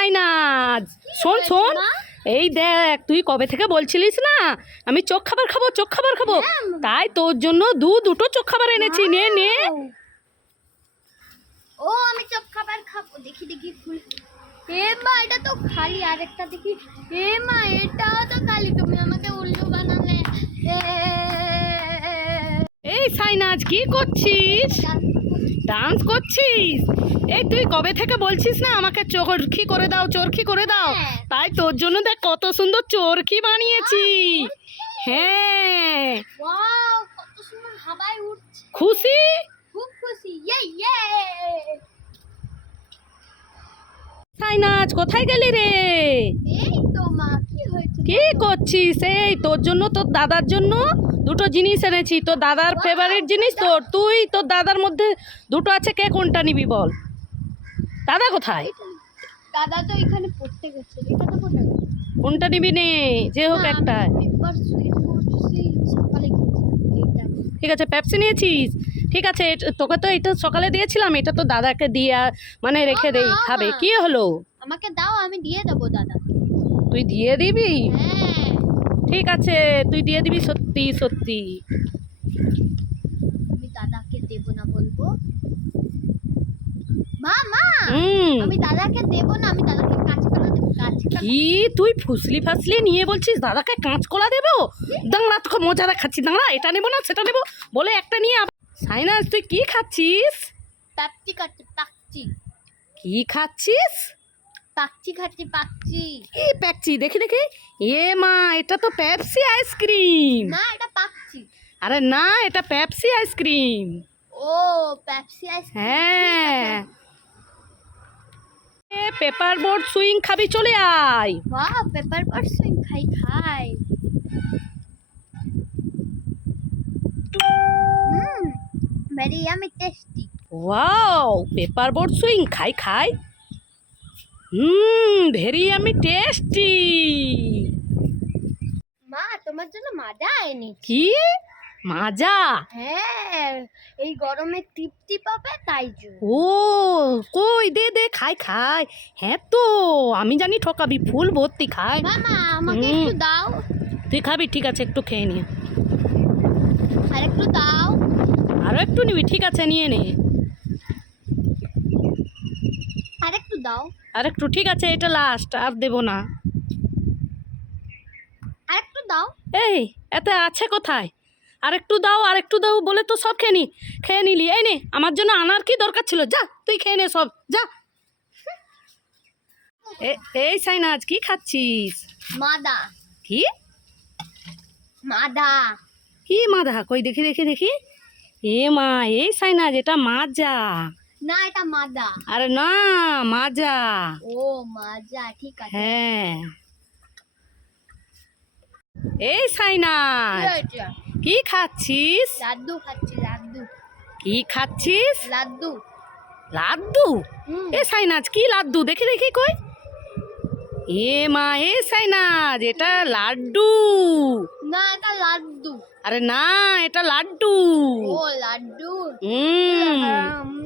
সাইনাজ শোন শোন? এই দেখ তুই কবে থেকে বলছিলিস না? আমি চোখ খাবার খাব চোখ খাবার খাব। তাই তোর জন্য দু দুটো চোখ খাবার এনেছি নে নে। ও আমি চপ খাবার খাব। দেখি দেখি ফুল। এ মা এটা তো খালি আরেকটা দেখি। এ মা এটাও তো খালি। তুমি আমাকে উল্লু বানালে। এই সাইনাজ কি করছিস? ডান্স করছিস? এই তুই কবে থেকে বলছিস না আমাকে চরখি করে দাও চরখি করে দাও? হ্যাঁ। তাই তোর জন্য দেখ কত সুন্দর চরখি বানিয়েছি। হ্যাঁ। খুশি? খুব খুশি ইয়ে ইয়ে। সাইনাজ কোথায় গেলি রে? কি করছিস? এই তোর জন্য তোর দাদার জন্য দুটো জিনিস এনেছি। তোর দাদার ফেভারিট জিনিস তোর। তুই তোর দাদার মধ্যে দুটো আছে কে কোনটা নিবি বল? দাদা কোথায়? দাদা তো এখানে পড়তে গেছে। এটা তো কোথায়? কোনটা নিবি নে? যে হোক একটা। ঠিক আছে পেপসি নিয়েছিস? ঠিক আছে তোকে তো এটা সকালে দিয়েছিলাম এটা তো দাদাকে দিয়ে মানে রেখে দেই খাবে। কি হলো? আমাকে দাও আমি দিয়ে দেবো দাদাকে। তুই দিয়ে দিবি? হ্যাঁ। ঠিক আছে তুই দিয়ে দিবি সত্যি সত্যি। আমি দাদাকে দেব না বলব। মা মা আমি দাদাকে দেব না আমি দাদাকে দেবো কাজ কি? তুই ফুসলি ফাসলি নিয়ে বলছিস দাদাকে কাঁচকলা দেবো? দাঁড়া তোকে দাঁড়া এটা নেব না সেটা নেব বলে একটা নিয়ে সাইনাস তুই কি খাচ্ছিস? পাকচি খাচ্ছি পাকচি কি খাচ্ছিস? পাকচি খাচ্ছি পাকচি কি প্যাকচি দেখি দেখি। এ মা এটা তো পেপসি আইসক্রিম। না এটা পাকচি আরে না এটা পেপসি আইসক্রিম। ও পেপসি হ্যাঁ। পেপার বোর্ড সুইং খাবি চলে আয়। ওয়াও পেপার পট সুইং খাই খাই। হুম very yummy tasty wow paper board swing খাই খাই। হুম ভেরি আমি টেস্টি মা তোমার জন্য মাজা এনে কি? মাজা? হ্যাঁ এই গরমে টিপ হবে তাই ও কই দে দে খাই খাই। হ্যাঁ তো আমি জানি ঠকাবি ফুল ভর্তি খাই। মামা আমাকে একটু দাও। তুই খাবি ঠিক আছে একটু খেয়ে নিয়ে। আর একটু দাও। আরও একটু নিবি ঠিক আছে নিয়ে নে। আর একটু দাও। আর একটু ঠিক আছে এটা লাস্ট আর দেবো না। আর একটু দাও। এই এত আছে কোথায়? আর একটু দাও আর একটু দাও বলে তো সব খেয়ে নি। খেয়ে নিলি এই নে আমার জন্য আনার কি দরকার ছিল? যা তুই খেয়ে নে সব যা। এই সাইনাজ কি খাচ্ছিস? মাদা। কি? মাদা। কি মাদা? কই দেখি দেখি দেখি। এ মা এই সাইনাজ এটা মাজা। না এটা মাদা। আরে না মাজা। ও মাজা ঠিক আছে। হ্যাঁ। এই সাইনাজ এটা কি খাচ্ছিস? লাড্ডু খাচ্ছি লাড্ডু। কি খাচ্ছিস? লাড্ডু। লাড্ডু? এ সাইনাজ কি লাড্ডু? দেখি দেখি কই। এ মা এ সাইনাজ এটা লাড্ডু। না এটা লাড্ডু। আরে না এটা লাড্ডু। ও লাড্ডু। হুম।